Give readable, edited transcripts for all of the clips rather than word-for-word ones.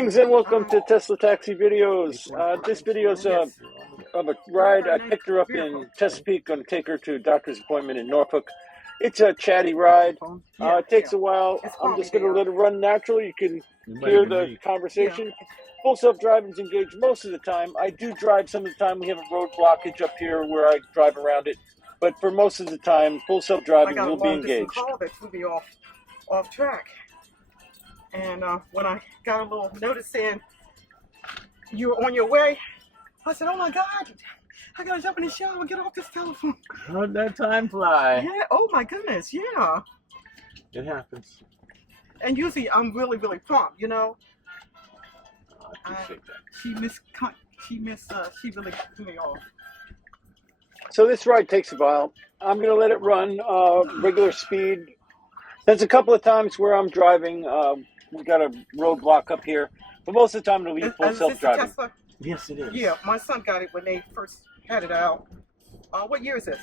Greetings and welcome to Tesla Taxi videos. This video is of a ride. I picked her up in Chesapeake, going to take her to a doctor's appointment in Norfolk. It's a chatty ride. It takes a while. I'm just going to let it run naturally. You can hear the conversation. Full self-driving is engaged most of the time. I do drive some of the time. We have a road blockage up here where I drive around it. But for most of the time, full self-driving will be engaged. Call that threw me off track. And when I got a little notice saying you were on your way, I said, oh my God, I gotta jump in the shower and get off this telephone. How'd that time fly? Yeah, oh my goodness, yeah. It happens. And usually I'm really, really prompt, you know. I appreciate that. She really threw me off. So this ride takes a while. I'm gonna let it run regular speed. There's a couple of times where I'm driving. We got a roadblock up here, but most of the time it'll be full self-driving. Tesla? Yes, it is. Yeah, my son got it when they first had it out. What year is this?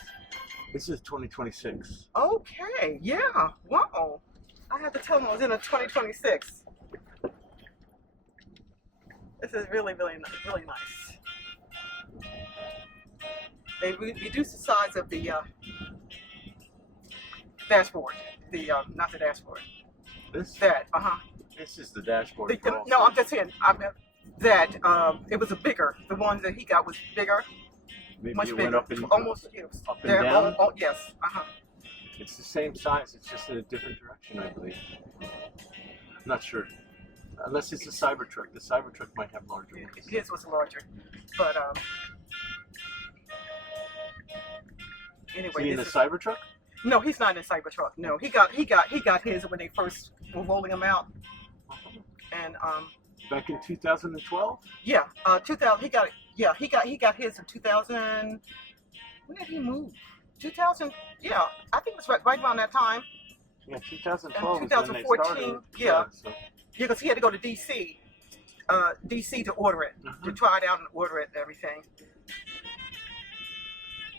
This is 2026. Okay, yeah. Wow. I had to tell him I was in a 2026. This is really, really, really nice. They reduced the size of the dashboard. Not the dashboard. This is the dashboard. No, I'm just saying. That it was a bigger. The one that he got was bigger. Maybe much it bigger. went up and Almost up and down. Yes. It's the same size. It's just in a different direction, I believe. I'm not sure. Unless it's a Cybertruck. The Cybertruck might have larger ones. His was larger, but anyway. Is he in a Cybertruck? No, he's not in a Cybertruck. No, he got his when they first were rolling them out, and back in 2012. Yeah, 2000. He got it. Yeah, he got his in 2000. When did he move? 2000. Yeah, I think it was right around that time. Yeah, 2012. And 2014. Yeah, because he had to go to DC to order it, to try it out and order it and everything.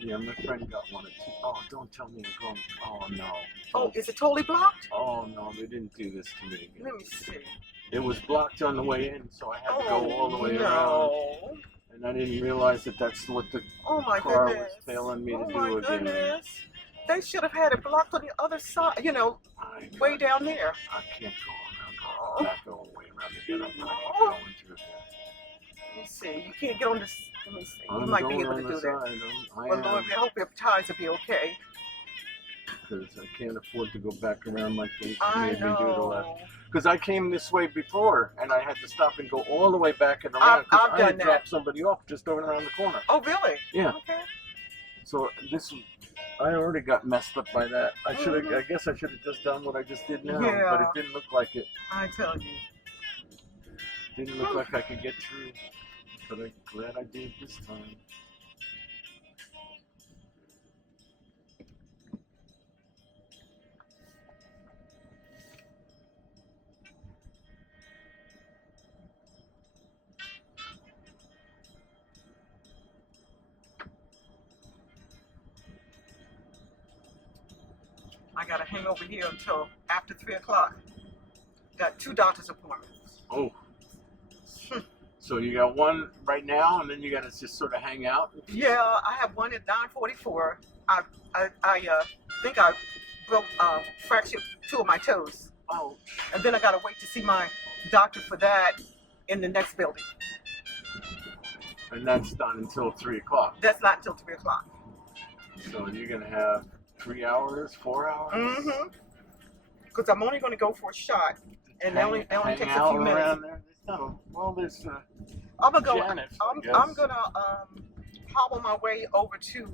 Yeah, my friend got one. Oh, don't tell me I'm going. Oh, no. Oh, is it totally blocked? Oh, no, they didn't do this to me. Let me see. It was blocked on the way in, so I had to go all the way around. And I didn't realize that that's what the car was failing me to do again. Goodness. They should have had it blocked on the other side, you know, way down there. I can't go around. Back all the way around again. I'm not going to it. Let me see. You can't get on this. Let me see. You I'm might be able on to the do side. that. Well, Lord, I hope your tires will be okay. Because I can't afford to go back around like they I made me do the last. know. Because I came this way before, and I had to stop and go all the way back and around. Because I had dropped somebody off just over around the corner. Oh, really? Yeah. Okay. So I already got messed up by that. I guess I should have just done what I just did now, but it didn't look like it. I tell you. Didn't look like I could get through, but I'm glad I did this time. I gotta hang over here until after 3 o'clock. Got 2 doctor's appointments. Oh. So you got one right now, and then you got to just sort of hang out? Yeah, I have one at 9:44. I think I broke, fractured 2 of my toes. Oh. And then I gotta wait to see my doctor for that in the next building. And that's not until 3 o'clock. That's not until 3 o'clock. So you're gonna have 3 hours, 4 hours? Mm-hmm. Because I'm only gonna go for a shot, and it only takes a few minutes. Around there? There's I'm gonna go. Janet, I'm gonna hobble my way over to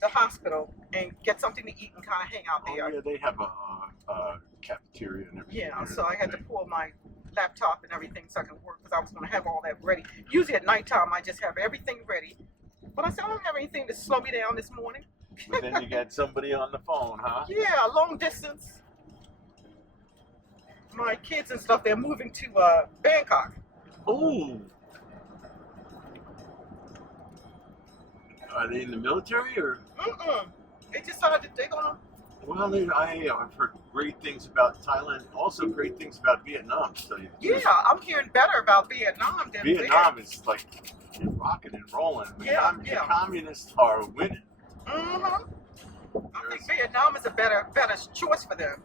the hospital and get something to eat and kind of hang out there. Oh, yeah, they have a cafeteria and everything. Yeah, so I had to pull my laptop and everything so I can work because I was gonna have all that ready. Usually at nighttime I just have everything ready, but I said I don't have anything to slow me down this morning. But then you got somebody on the phone, huh? Yeah, long distance. My kids and stuff, they're moving to Bangkok. Ooh. Are they in the military or? They decided they're gonna Well, I've heard great things about Thailand. Also, great things about Vietnam. So Yeah, I'm hearing better about Vietnam than Vietnam is like rocking and rolling. The communists are winning. I think Vietnam is a better choice for them.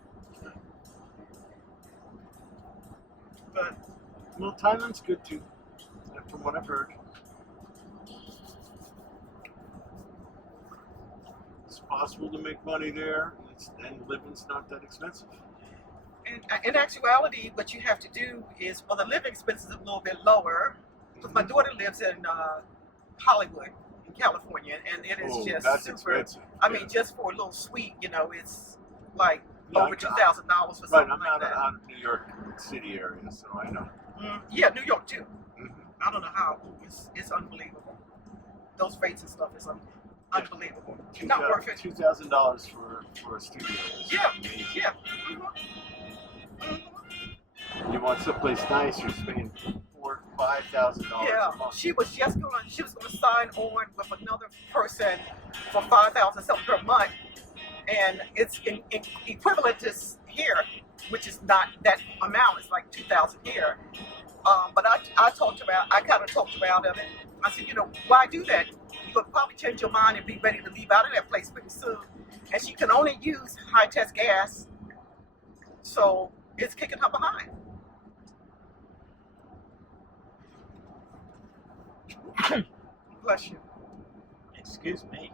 But well, Thailand's good too, from what I've heard. It's possible to make money there, and living's not that expensive. And in actuality, what you have to do is, well, the living expenses are a little bit lower. Because my daughter lives in Hollywood, in California, and it is just that's super. Expensive. I mean, just for a little suite, you know, it's like over $2,000 for something right, I'm like that. out of New York City area, so I know. Yeah, New York too. I don't know how. It's unbelievable. Those rates and stuff is unbelievable. Not worth it. $2,000 for a studio. Yeah. You want someplace nice, you're spending $4,000-$5,000 a month. She was gonna sign on with another person for $5,000 something per month, and it's equivalent to here, which is not that amount. It's like $2,000 here. But I kind of talked about it. I said, you know, why do that? You'll probably change your mind and be ready to leave out of that place pretty soon. And she can only use high-test gas, so it's kicking her behind. Bless you. Excuse me.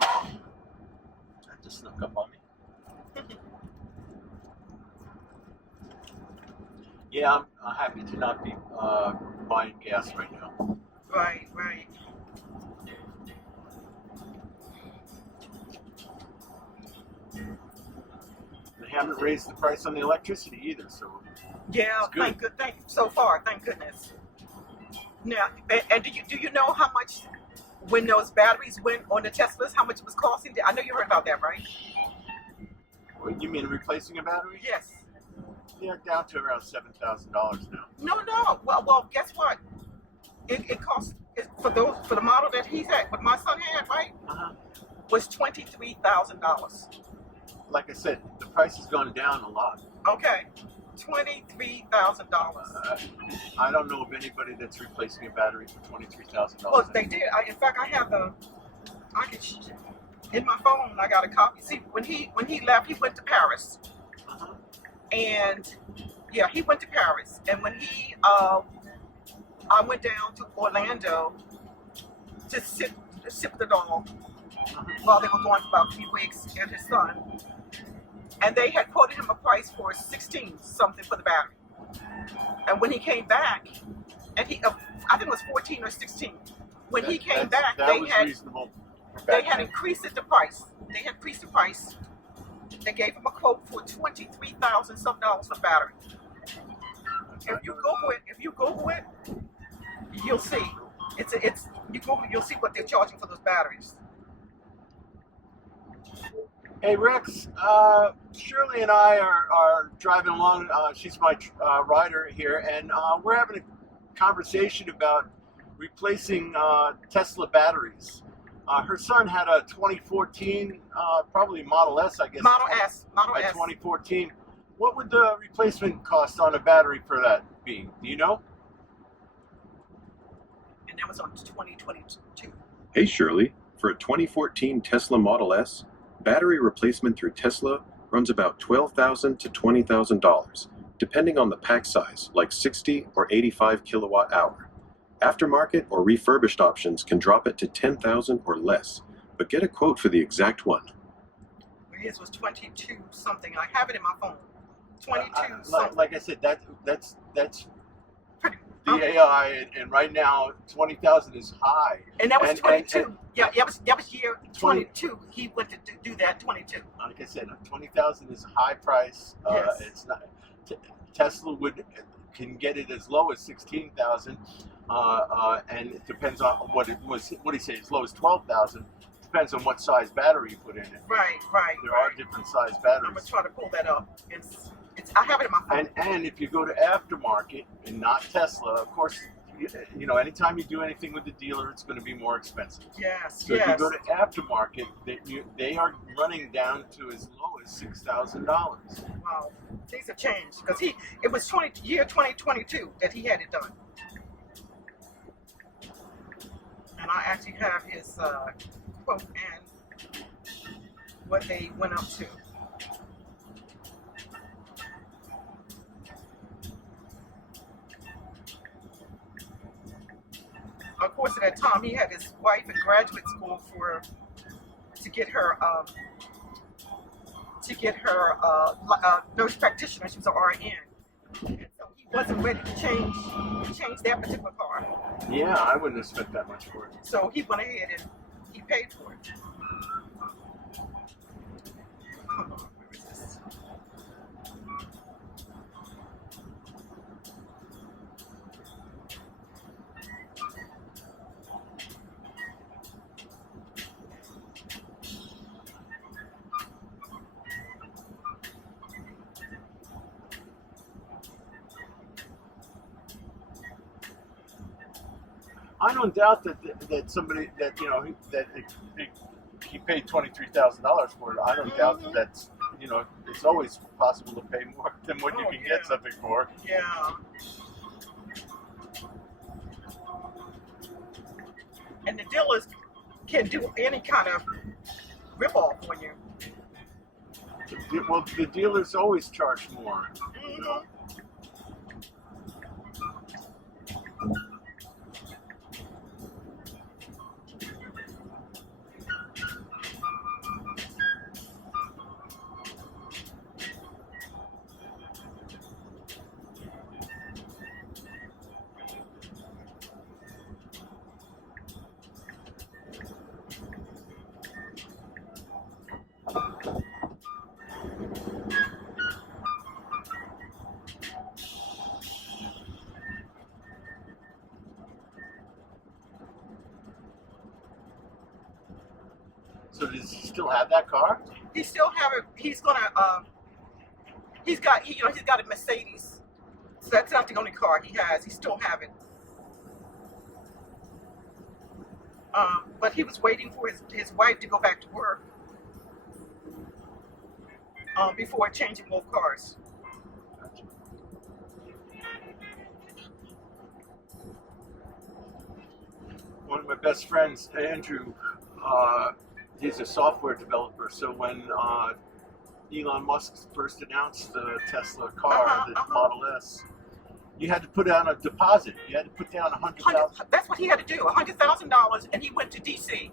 That just snuck up on me. Yeah, I'm happy to not be buying gas right now. Right. They haven't raised the price on the electricity either, so yeah, thank so far, thank goodness. Now, and do you know how much when those batteries went on the Teslas, how much it was costing? I know you heard about that, right? You mean replacing a battery? Yes. Yeah, down to around $7,000 now. No. Well, guess what? It cost for the model that he's at, what my son had, right? Was $23,000. Like I said, the price has gone down a lot. Okay, $23,000. I don't know of anybody that's replacing a battery for $23,000. Well, they did. In fact, I have in my phone. I got a copy. See, when he left, he went to Paris. And yeah, he went to Paris. And when I went down to Orlando to sit with the dog while they were going for about 3 weeks and his son. And they had quoted him a price for 16 something for the battery. And when he came back, and I think it was 14 or 16. When he came back, they had increased the price. They had increased the price. They gave him a quote for $23,000 some dollars for the battery. If you Google it, you'll see. You'll see what they're charging for those batteries. Hey Rex, Shirley and I are driving along. She's my rider here, and we're having a conversation about replacing Tesla batteries. Her son had a 2014, probably Model S, I guess. Model S. 2014. What would the replacement cost on a battery for that be? Do you know? And that was on 2022. Hey Shirley, for a 2014 Tesla Model S, battery replacement through Tesla runs about $12,000 to $20,000, depending on the pack size, like 60 or 85 kilowatt hour. Aftermarket or refurbished options can drop it to $10,000 or less, but get a quote for the exact one. His was 22 something. I have it in my phone. 22 something. Like I said, that's pretty. The AI, and right now 20,000 is high. And that was 22. That was year 22. He went to do that 22. Like I said, 20,000 is a high price. Yes. It's not. Tesla can get it as low as 16,000, and it depends on what it was. What do you say? As low as 12,000. Depends on what size battery you put in it. Right. There are different size batteries. I'm gonna try to pull that up. I have it in my phone. And if you go to aftermarket and not Tesla, of course, you know, anytime you do anything with the dealer, it's going to be more expensive. Yes, So yes. if you go to aftermarket, they are running down to as low as $6,000. Wow, things have changed because it was 2022 that he had it done, and I actually have his quote and what they went up to. Of course, at that time, he had his wife in graduate school to get her nurse practitioner. She was an RN, and so he wasn't ready to change that particular car. Yeah, I wouldn't have spent that much for it. So he went ahead and he paid for it. Hold on, where is this? I don't doubt that somebody that you know that he paid $23,000 for it. I don't doubt that that's, you know, it's always possible to pay more than what you can get something for. Yeah. And the dealers can do any kind of rip-off on you. Well, the dealers always charge more. You know? So does he still have that car? He still have it. He's gonna. He's got a Mercedes. So that's not the only car he has. He still have it. But he was waiting for his wife to go back to work before changing both cars. One of my best friends, Andrew, he's a software developer. So when Elon Musk first announced the Tesla car, the Model S, you had to put down a deposit. You had to put down $100,000. That's what he had to do. $100,000, and he went to DC.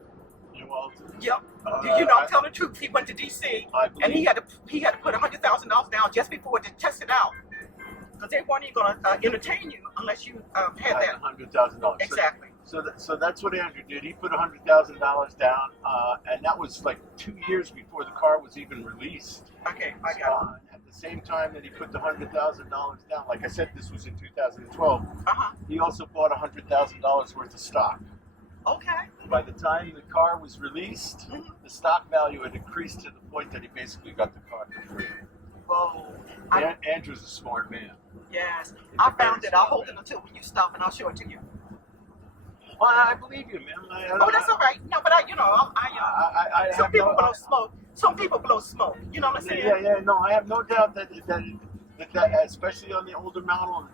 Well, Yep. You know, I'm telling the truth. He went to DC, and he had to put $100,000 down just before to test it out, because they weren't even going to entertain you unless you had that $100,000. Exactly. So that's what Andrew did. He put $100,000 down, and that was like 2 years before the car was even released. Okay, I got it. At the same time that he put the $100,000 down, like I said, this was in 2012. He also bought $100,000 worth of stock. Okay. By the time the car was released, the stock value had increased to the point that he basically got the car for free. Whoa. Andrew's a smart man. Yes. I found it. I'll hold it until when you stop, and I'll show it to you. Well, I believe you, man. Oh, that's all right. No, but some people blow smoke. Some people blow smoke. You know what I'm saying? Yeah. No, I have no doubt that especially on the older model,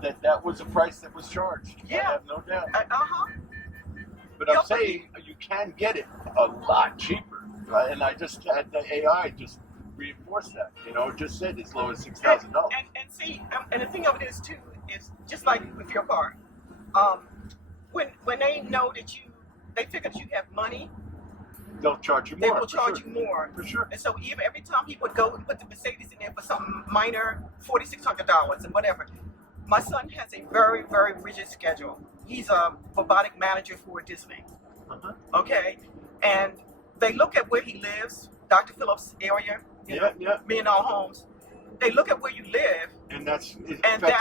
that was a price that was charged. Yeah. I have no doubt. But Yep. I'm saying you can get it a lot cheaper, right? And I just had the AI just reinforce that. You know, it just said as low as $6,000. And see, and the thing of it is too is just like with your car. When they know that they figure that you have money, they'll charge you more. they will charge you more. For sure. And so every time he would go and put the Mercedes in there for something minor, $4,600 and whatever. My son has a very, very rigid schedule. He's a robotic manager for Disney. Okay, and they look at where he lives, Dr. Phillips' area, million dollar homes. They look at where you live, and that's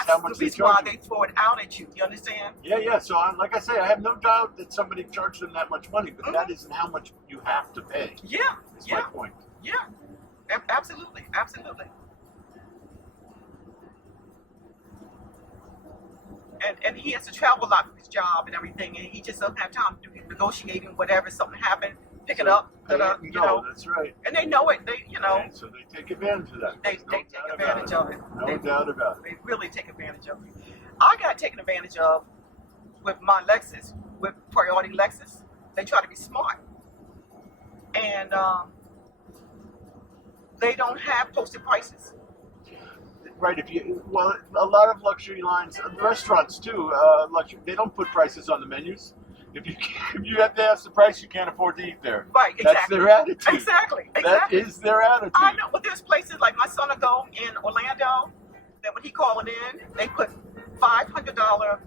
how much the reason why they throw it out at you. You understand? Yeah. So, like I say, I have no doubt that somebody charged them that much money, but that isn't how much you have to pay. Yeah. That's my point. Yeah. Absolutely. and he has to travel a lot for his job and everything, and he just doesn't have time to do negotiating, whatever, something happened, pick it up, you know. That's right. And they know it, you know. And so they take advantage of that. They take advantage of it. No doubt about it. They really take advantage of it. I got taken advantage of with my Lexus, with Priority Lexus. They try to be smart. And they don't have posted prices. Right. A lot of luxury lines, restaurants too, luxury, they don't put prices on the menus. If you have to ask the price, you can't afford to eat there. Right, exactly. That's their attitude. Exactly. That is their attitude. I know, but there's places like my son will go in Orlando that when he calling in, they put $500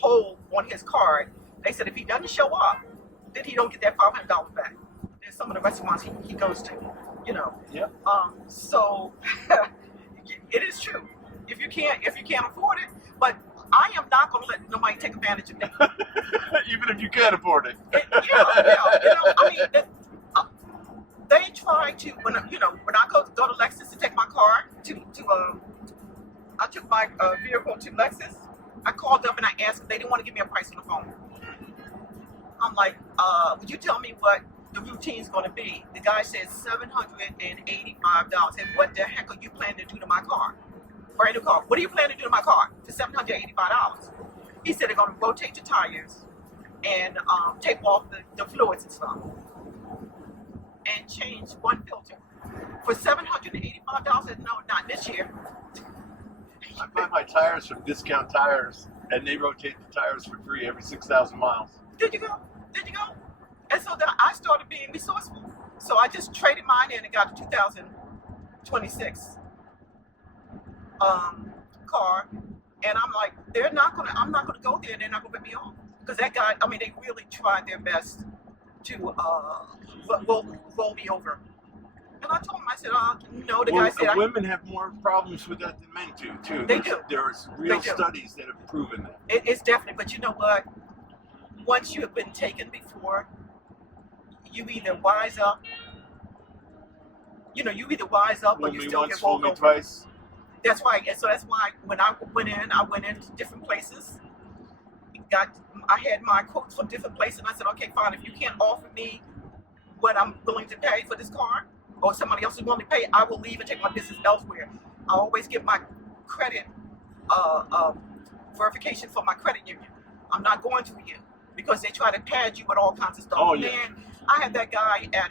hold on his card. They said if he doesn't show up, then he don't get that $500 back. There's some of the restaurants he goes to, you know. Yep. So it is true. If you can't afford it, but I am not going to let nobody take advantage of me. Even if you can't afford it. Yeah. You know, I mean, they try to when I go to Lexus to take my car I took my vehicle to Lexus. I called up and I asked them. They didn't want to give me a price on the phone. I'm like, would you tell me what the routine's going to be? The guy said $785. And what the heck are you planning to do to my car? Brand new car. What are you planning to do to my car for $785? He said they're going to rotate the tires and take off the fluids and stuff and change one filter for $785. No, not this year. I buy my tires from Discount Tires, and they rotate the tires for free every 6,000 miles. Did you go? And so then I started being resourceful. So I just traded mine in and got a 2026 car. And I'm like, I'm not gonna go there. They're not gonna rip me off because that guy. I mean, they really tried their best to roll me over. And I told him, I said, no. The guy said, women have more problems with that than men do, too. They do. There's real studies that have proven that. It's definitely. But you know what? Once you have been taken before, you either wise up. You either wise up or you still get rolled over. Twice. That's right. And so that's why when I went into different places. I had my quotes from different places, and I said, okay, fine. If you can't offer me what I'm willing to pay for this car, or somebody else is willing to pay, I will leave and take my business elsewhere. I always get my credit verification from my credit union. I'm not going to you because they try to pad you with all kinds of stuff. Oh, yeah. Man, I had that guy at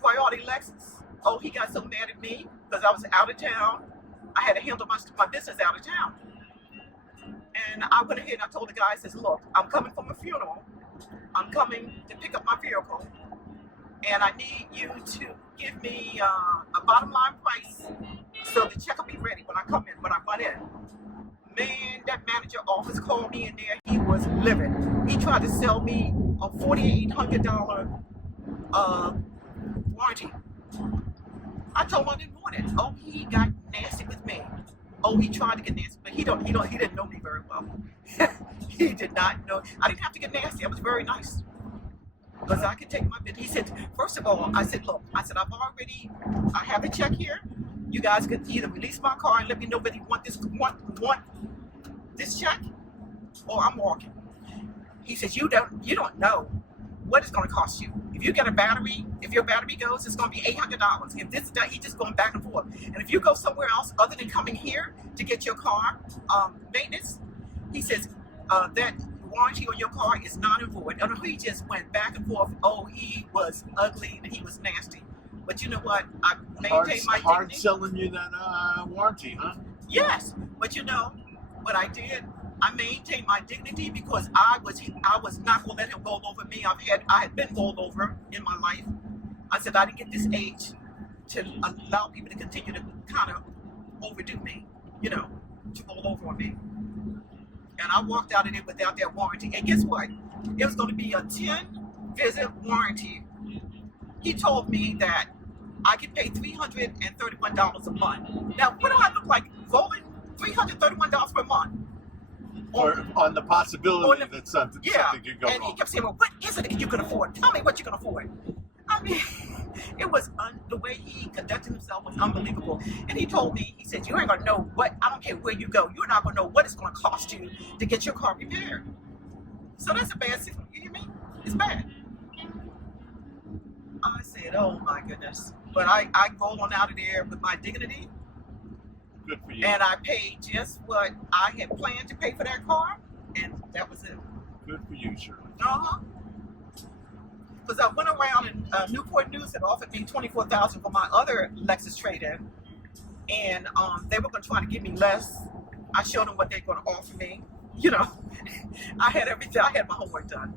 Priority Lexus. Oh, he got so mad at me because I was out of town. I had to handle my business out of town. And I went ahead and I told the guy, I says, look, I'm coming from a funeral. I'm coming to pick up my vehicle. And I need you to give me a bottom line price so the check will be ready when I come in, when I run in. Man, that manager office called me in there. He was livid. He tried to sell me a $4,800 warranty. I told him I didn't want it. Oh, he got nasty with me. Oh, he tried to get nasty, but he didn't know me very well. He did not know. I didn't have to get nasty. I was very nice. Because I could take my bid. He said, first of all, I said, look, I have the check here. You guys could either release my car and let me know whether you want this check, or I'm walking. He says, you don't know what it's going to cost you. If you get a battery, if your battery goes, it's going to be $800. If this he's just going back and forth. And if you go somewhere else other than coming here to get your car maintenance, he says that warranty on your car is not in void. And he just went back and forth. Oh, he was ugly and he was nasty. But you know what? I maintained my dignity. Hard selling you that warranty, huh? Yes, but you know what I did? I maintained my dignity because I was not gonna let him roll over me. I had been rolled over in my life. I said I didn't get this age to allow people to continue to kind of overdo me, to roll over on me. And I walked out of it without that warranty. And guess what? It was going to be a 10-visit warranty. He told me that I could pay $331 a month. Now, what do I look like rolling $331 per month? Or on the possibility that something could go wrong. And he kept saying, well, what is it that you can afford? Tell me what you can afford. I mean, it was the way he conducted himself was unbelievable. And he told me, he said, you ain't gonna know what, I don't care where you go, you're not gonna know what it's gonna cost you to get your car repaired. So that's a bad system, you hear me? It's bad. I said, oh my goodness. But I go on out of there with my dignity. Good for you. And I paid just what I had planned to pay for that car, and that was it. Good for you, Shirley. Uh-huh. Because I went around and Newport News had offered me $24,000 for my other Lexus trade-in, and they were going to try to give me less. I showed them what they're going to offer me. You know, I had everything. I had my homework done.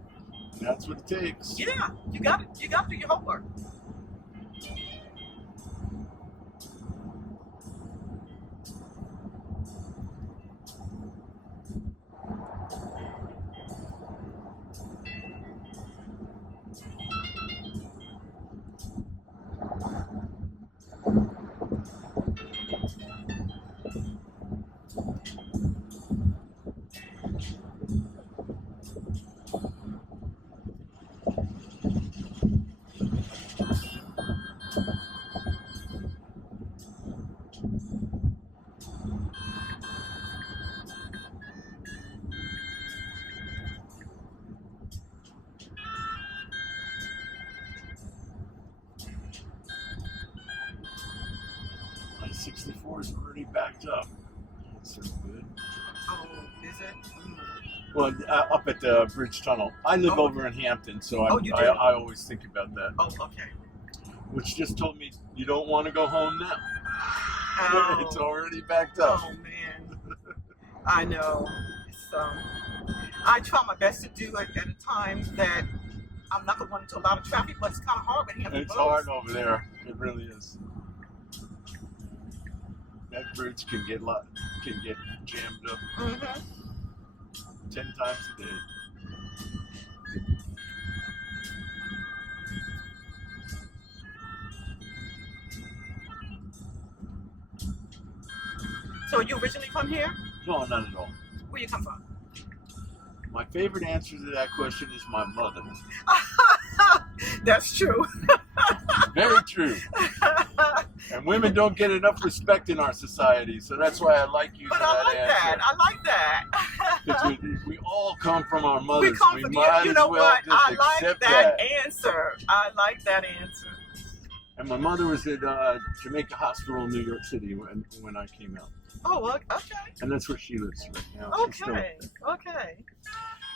That's what it takes. Yeah, you got it. You got to do your homework. My 64 is already backed up. That's so good. Oh, is it? Mm. Well, up at the Bridge Tunnel. I live over in Hampton, so you do? I always think about that. Oh, okay. Which just told me you don't want to go home now. Oh. It's already backed up. Oh man, I know. So I try my best to do it at a time that I'm not going to run into a lot of traffic, but it's kind of hard with Hampton It's roads. hard over there. It really is. That bridge can get jammed up Mm-hmm. 10 times a day. So are you originally from here? No, not at all. Where you come from? My favorite answer to that question is my mother. That's true. Very true. And women don't get enough respect in our society, so that's why I like you But for I that like answer. that. I like that. Because we all come from our mothers. We come from might you as know well what? just I like accept that answer. I like that answer. And my mother was at Jamaica Hospital in New York City when I came out. Oh, okay. And that's where she lives right now. She's still- Okay. Okay.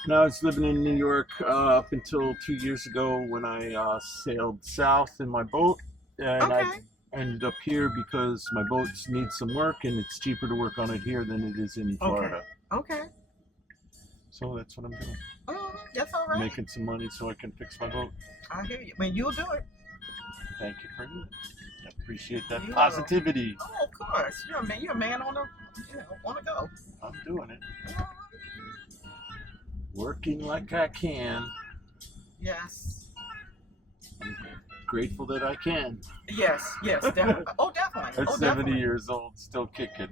Now I was living in New York up until 2 years ago when I sailed south in my boat, and Okay. I ended up here because my boats need some work, and it's cheaper to work on it here than it is in Florida. Okay. So that's what I'm doing. That's all right. Making some money so I can fix my boat. I hear you. I mean, you'll do it. Thank you for that. I appreciate that You positivity. Oh, of course. You're a man. You're a man on the, on the go. I'm doing it. Working like I can. Yes. I'm grateful that I can. Yes. Yes. Definitely. Oh, definitely. At Oh, 70 definitely. years old, still kicking.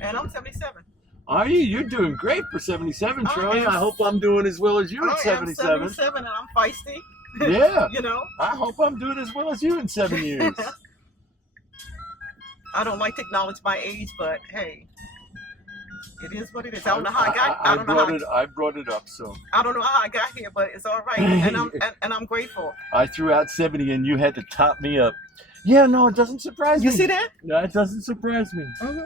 And I'm 77. Are you? You're doing great for 77, I Shirley. am- I hope I'm doing as well as you I at am 77. 77 and I'm feisty. Yeah. You know, I hope I'm doing as well as you in 7 years. I don't like to acknowledge my age, but hey, it is what it is. I don't know how I got. I don't know how. I brought it up, so I don't know how I got here, but it's all right, and I'm grateful. I threw out 70 and you had to top me up. Yeah, no, it doesn't surprise me. You see that? No, it doesn't surprise me. Mm-hmm.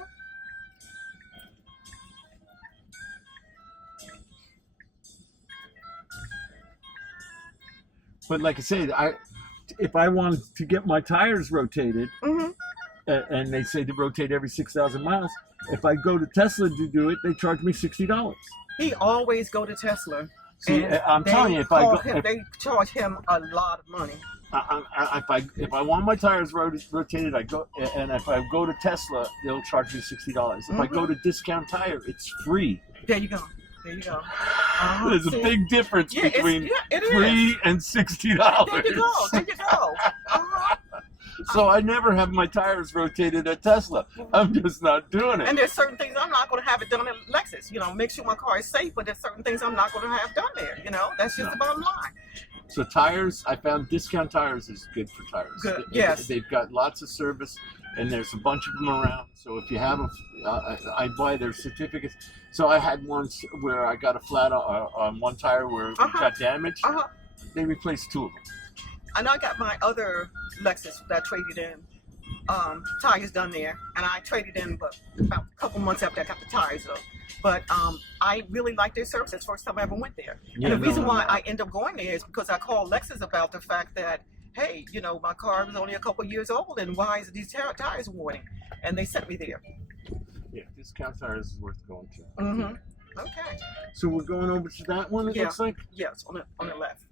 But like I said, if I wanted to get my tires rotated, Mm-hmm. and they say to rotate every 6,000 miles, if I go to Tesla to do it, they charge me $60. He always go to Tesla. See, and I'm they telling you, if I call go, him, they charge him a lot of money. if I want my tires rotated, I go, and if I go to Tesla, they'll charge me $60. If I go to Discount Tire, it's free. There you go. There you go. There's a See? big difference Yeah, between it is. free and $60. There you go. There you go. So I never have my tires rotated at Tesla. I'm just not doing it. And there's certain things I'm not going to have it done at Lexus. You know, make sure my car is safe, but there's certain things I'm not going to have done there. You know, that's just the bottom line. So tires, I found Discount Tires is good for tires. Good, yes. They've got lots of service, and there's a bunch of them around. So if you have I buy their certificates. So I had ones where I got a flat on one tire where it got damaged. They replaced 2 of them. I know I got my other Lexus that I traded in. Tires done there, and I traded in, but about a couple months after I got the tires though. But I really like their service. It's the first time I ever went there. And the reason why I end up going there is because I called Lexus about the fact that, hey, you know, my car is only a couple years old, and why is these tires warning? And they sent me there. Yeah, Discount Tires is worth going to. Mm-hmm. Okay. So we're going over to that one, it looks like? Yes, on the left.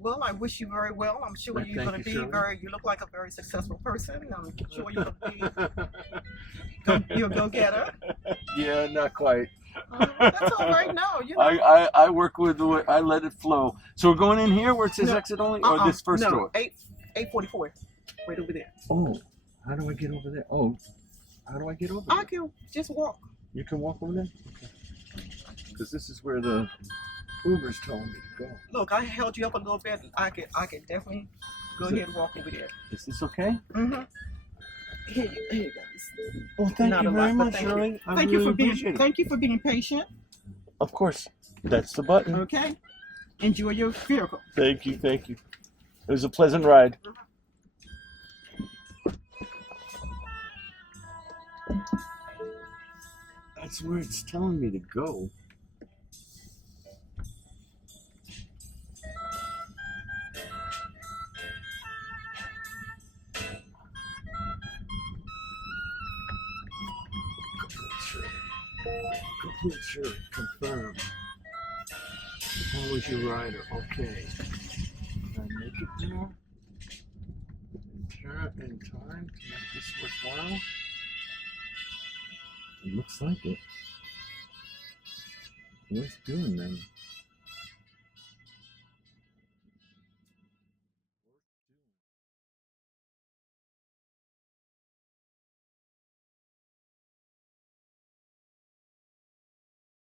Well, I wish you very well. I'm sure you're going to be you look like a very successful person. I'm sure you're going to be, you're a go-getter. Yeah, not quite. That's all right. No, you know. I work with I let it flow. So we're going in here where it says exit only, or this first door? 844, right over there. Oh, how do I get over there? Oh, how do I get over there? I can just walk. You can walk over there? Okay. Because this is where the Uber's telling me to go. Look, I held you up a little bit. I could definitely go ahead and walk over there. Is this okay? Mm-hmm. Here you guys. Well, thank you very much, Shirley. Thank you for being patient. Of course. That's the button. Okay. Enjoy your vehicle. Thank you, thank you. It was a pleasant ride. That's where it's telling me to go. Complete Shirley, confirm. How was your rider? Okay. Can I make it there? In time to make this worthwhile? It looks like it. Worth doing then.